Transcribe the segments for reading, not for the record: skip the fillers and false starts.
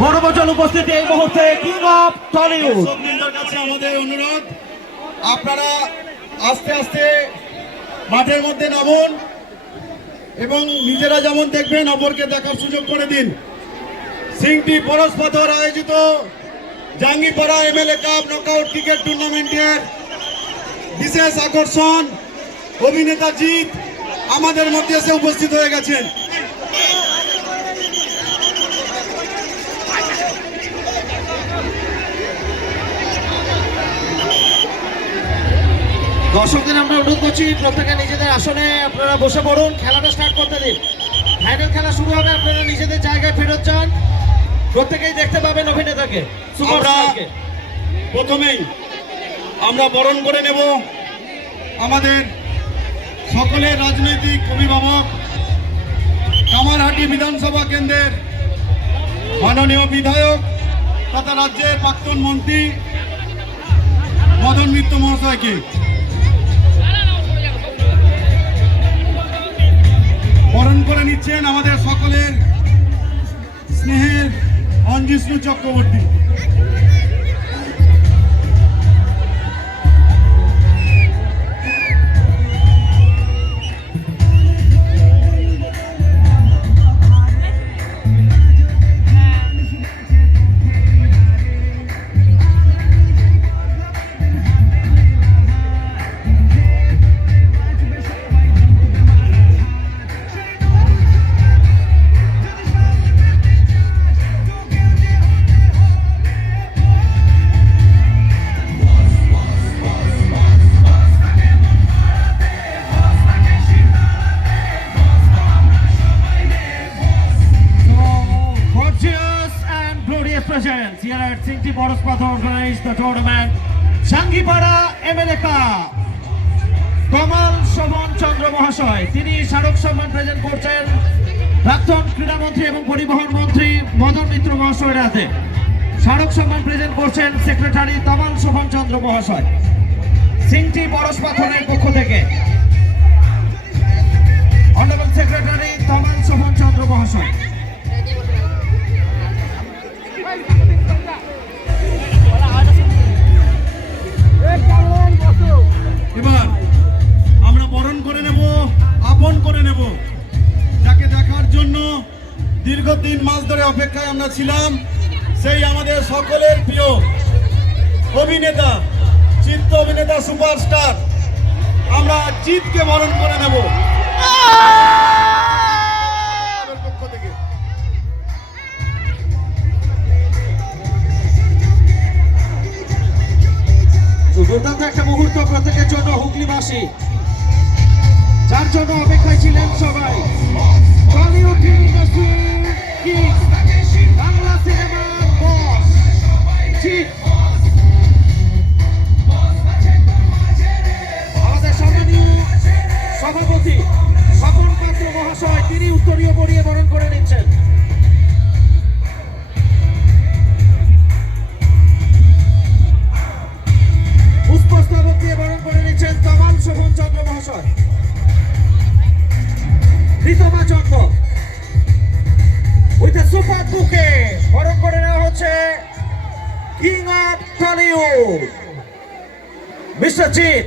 গণবচল উপস্থিতি এই মুহূর্তে কিং অফ টলিউড। কাছে আমাদের অনুরোধ, আপনারা আস্তে আস্তে মাঠের মধ্যে নামুন এবং নিজেরা যেমন দেখবেন অপরকে দেখার সুযোগ করে দিন। সিংটি পরশপাথর আয়োজিত Jangipara MLA cup knockout cricket টুর্নামেন্টের বিশেষ আকর্ষণ অভিনেতা জিৎ আমাদের মধ্যে এসে উপস্থিত হয়ে গেছেন। দর্শকদের আমরা অনুরোধ করছি প্রত্যেকে নিজেদের আসনে আপনারা বসে পড়ুন, খেলাটা স্টার্ট করতে দিন। ফাইনাল খেলা শুরু হবে, আপনারা নিজেদের জায়গায় ফেরত যান। প্রত্যেকেই দেখতে পাবেন অভিনেতাকে। প্রথমেই আমরা বরণ করে নেব আমাদের সকলের রাজনৈতিক অভিভাবক, কামারহাটি বিধানসভা কেন্দ্রের মাননীয় বিধায়ক তথা রাজ্যের প্রাক্তন মন্ত্রী মদন মিত্র মহাশয়কে। বরণ করে নিচ্ছেন আমাদের সকলের স্নেহের অঞ্জিষ্ণু Chakraborty. Presents here at Singti Poroshpathor organized the tournament Jangipada MLA Cup. কমল শোভন চন্দ্র মহাশয় তিনি স্মারক সম্মান প্রেজেন্ট করছেন প্রাক্তন ক্রীড়ামন্ত্রী এবং পরিবহন মন্ত্রী মদন মিত্র মহাশয়ের হাতে। স্মারক সম্মান প্রেজেন্ট করছেন সেক্রেটারি কমল শোভন চন্দ্র মহাশয় সিংটি পরশপাথরের পক্ষ থেকে। অনারেবল সেক্রেটারি কমল শোভন চন্দ্র মহাশয়। এবার আমরা বরণ করে নেব, আপন করে নেব যাকে দেখার জন্য দীর্ঘ 3 মাস ধরে অপেক্ষায় আমরা ছিলাম, সেই আমাদের সকলের প্রিয় অভিনেতা, চিত্র অভিনেতা, সুপারস্টার। আমরা জিতকে বরণ করে নেব পক্ষ থেকে। দুর্দান্ত একটা মুহূর্ত প্রত্যেকের জন্য, হুগলিবাসী যার জন্য অপেক্ষায় ছিলেন সবাই। টলিউড ইন্ডাস্ট্রি কিং, বাংলা সিনেমার বস জিৎ। আমাদের সম্মানীয় সভাপতি স্বপন পাত্র মহাশয় তিনি উত্তরীয় পরিয়ে বরণ করে নিচ্ছেন। পুষ্পস্তবক দিয়ে বরণ করে নিচ্ছেন কমল শোভন চন্দ্র মহাশয়। ঋতমা জন্ম উইথ এ সুপার বুকে বরণ করে নেওয়া হচ্ছে king of Tollywood mister Jeet,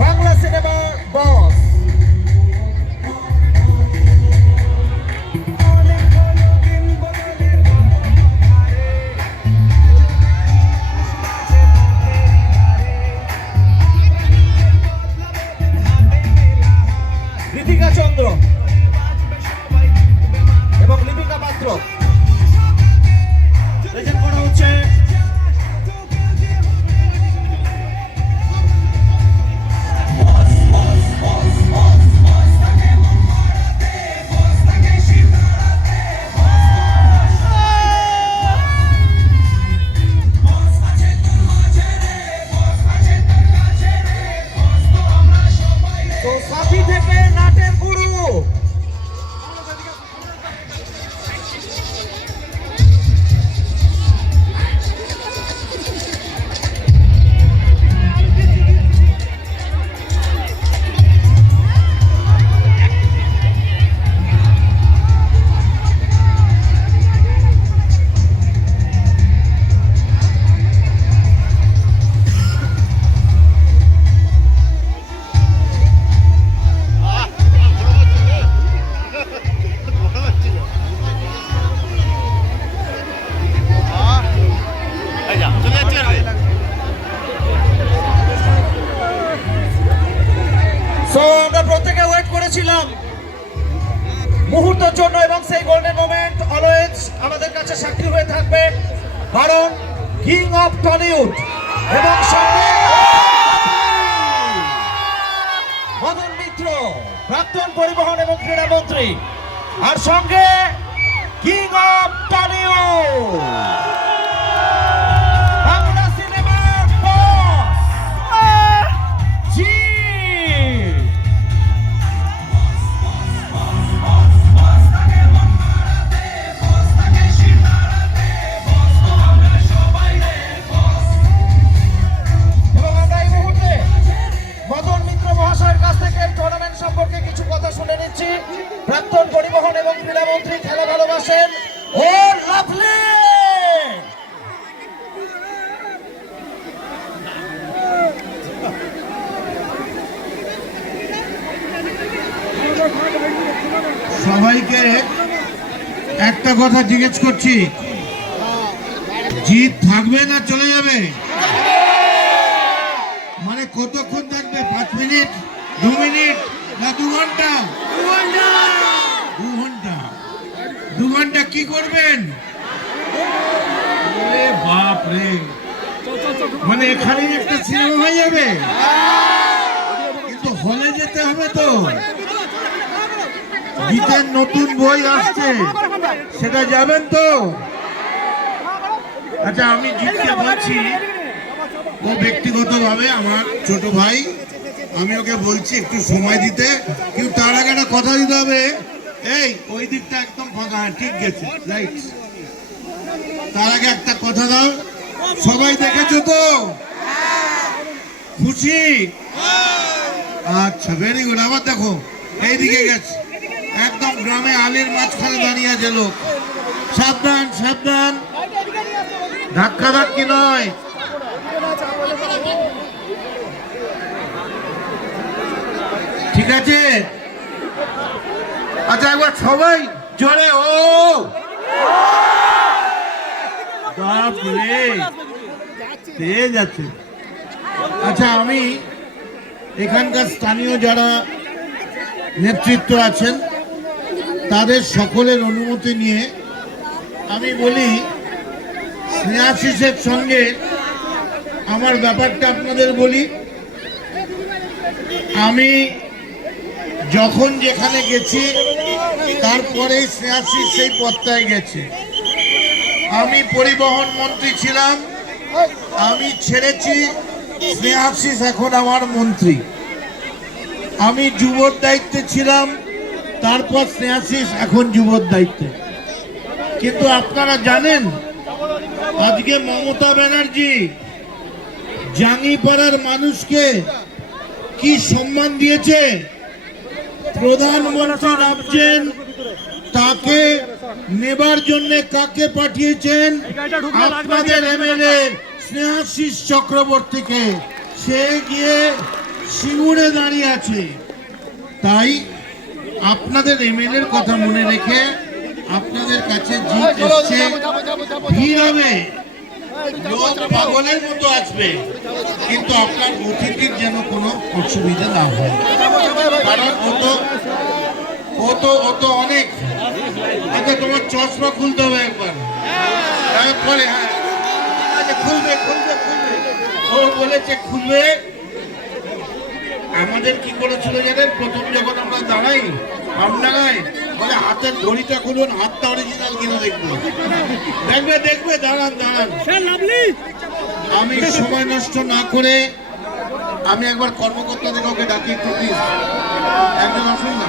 Bangla সিনেমার বস। ঋতিকা চন্দ্র এবং লিপিকা পাত্র প্রেজেন্ট করা হচ্ছে মুহূর্তের জন্য, এবং সেই গোল্ডেন মোমেন্ট অলওয়েজ আমাদের কাছে সাক্ষী হয়ে থাকবে, কারণ কিং অফ টলিউড এবং সঙ্গে মদন মিত্র প্রাক্তন পরিবহন এবং ক্রীড়া মন্ত্রী, আর সঙ্গে কিং অফ টলিউড বাংলা সিনেমার বস জি। এবং আমরা এই মুহূর্তে মদন মিত্র মহাশয়ের কাছ থেকে টুর্নামেন্ট সম্পর্কে কিছু কথা শুনে নিচ্ছি। প্রাক্তন পরিবহন এবং ক্রীড়া মন্ত্রী, খেলা ভালোবাসেন ও লাভলি। সবাইকে একটা কথা জিজ্ঞেস করছি, জিত থাকবে না চলে যাবে? মানে কতক্ষণ থাকবে? 5 মিনিট, 2 মিনিট না 2 ঘন্টা? 2 ঘন্টা। 2 ঘন্টা কি করবেন? ওরে বাপ রে, মানে এখানেই একটা সিনেমা হয়ে যাবে, কিন্তু হলে যেতে হবে তো। গীতের নতুন বই আসছে, সেটা যাবেন তো? আচ্ছা, আমি জিতকে বলছি, ও ব্যক্তিগতভাবে আমার ছোট ভাই, আমি ওকে বলছি একটু সময় দিতে, কিন্তু তার আগে একটা কথা দিতে হবে। এই ওই দিকটা একদম ফাঁকা, হ্যাঁ ঠিক গেছে, রাইট। তার আগে একটা কথা দাও, সবাই দেখেছো তো? খুশি? আচ্ছা, ভেরি গুড। আবার দেখো এইদিকে গেছে, একদম গ্রামে আলির মাঝখানে দাঁড়িয়ে আছে লোক। সাবধান সাবধান, ধাক্কা ধাক্কি নয়। ঠিক আছে? আচ্ছা, একবার সবাই জোরে ও বাপরে, তেজ আছে। আচ্ছা, আমি এখানকার স্থানীয় যারা নেতৃত্ব আছেন তাদের সকলের অনুমতি নিয়ে আমি বলি, স্নেহাশিসের সঙ্গে আমার ব্যাপারটা আপনাদের বলি। আমি যখন যেখানে গেছি তারপরেই স্নেহাশিস সেই পদটায় গেছে। আমি পরিবহন মন্ত্রী ছিলাম, আমি ছেড়েছি, স্নেহাশিস এখন আমার মন্ত্রী। আমি যুবর দায়িত্বে ছিলাম, তারপর স্নেহাশিস এখন যুবর দায়িত্বে। কিন্তু আপনারা জানেন, আজকে মমতা ব্যানার্জি জাঙ্গিপাড়ার মানুষকে কি সম্মান দিয়েছে। প্রধানমন্ত্রী ভাবছেন তাকে নেবার জন্য কাকে পাঠিয়েছেন? আপনাদের এমএলএ স্নেহাশিস চক্রবর্তীকে। সে গিয়ে সিঙ্গুরে দাঁড়িয়ে আছে। তাই আপনাদের এমএলএর কথা মনে রেখে আপনাদের কাছে জিত এসছে, ভিড় হবে, লোক পাগলের মতো আসবে, কিন্তু আপনার অতিথির যেন কোনো অসুবিধা না হয়, কারণ ও তো অনেক। আচ্ছা, তোমার চশমা খুলতে হবে একবার, তারপরে হ্যাঁ, আচ্ছা খুলবে খুলবে খুলবে, ও বলেছে খুলবে। আমাদের কি করেছিল জানেন? প্রথম যখন আমরা দাঁড়াই আমডাঙ্গায়, বলে হাতের ঘড়িটা খুলুন, হাতটা অরিজিনাল কিনা দেখবো। দেখবে দেখবে, দাঁড়ান দাঁড়ান। আমি সময় নষ্ট না করে আমি একবার কর্মকর্তাদের কাউকে ডাকি, একটু প্লিজ একজন আসুন না।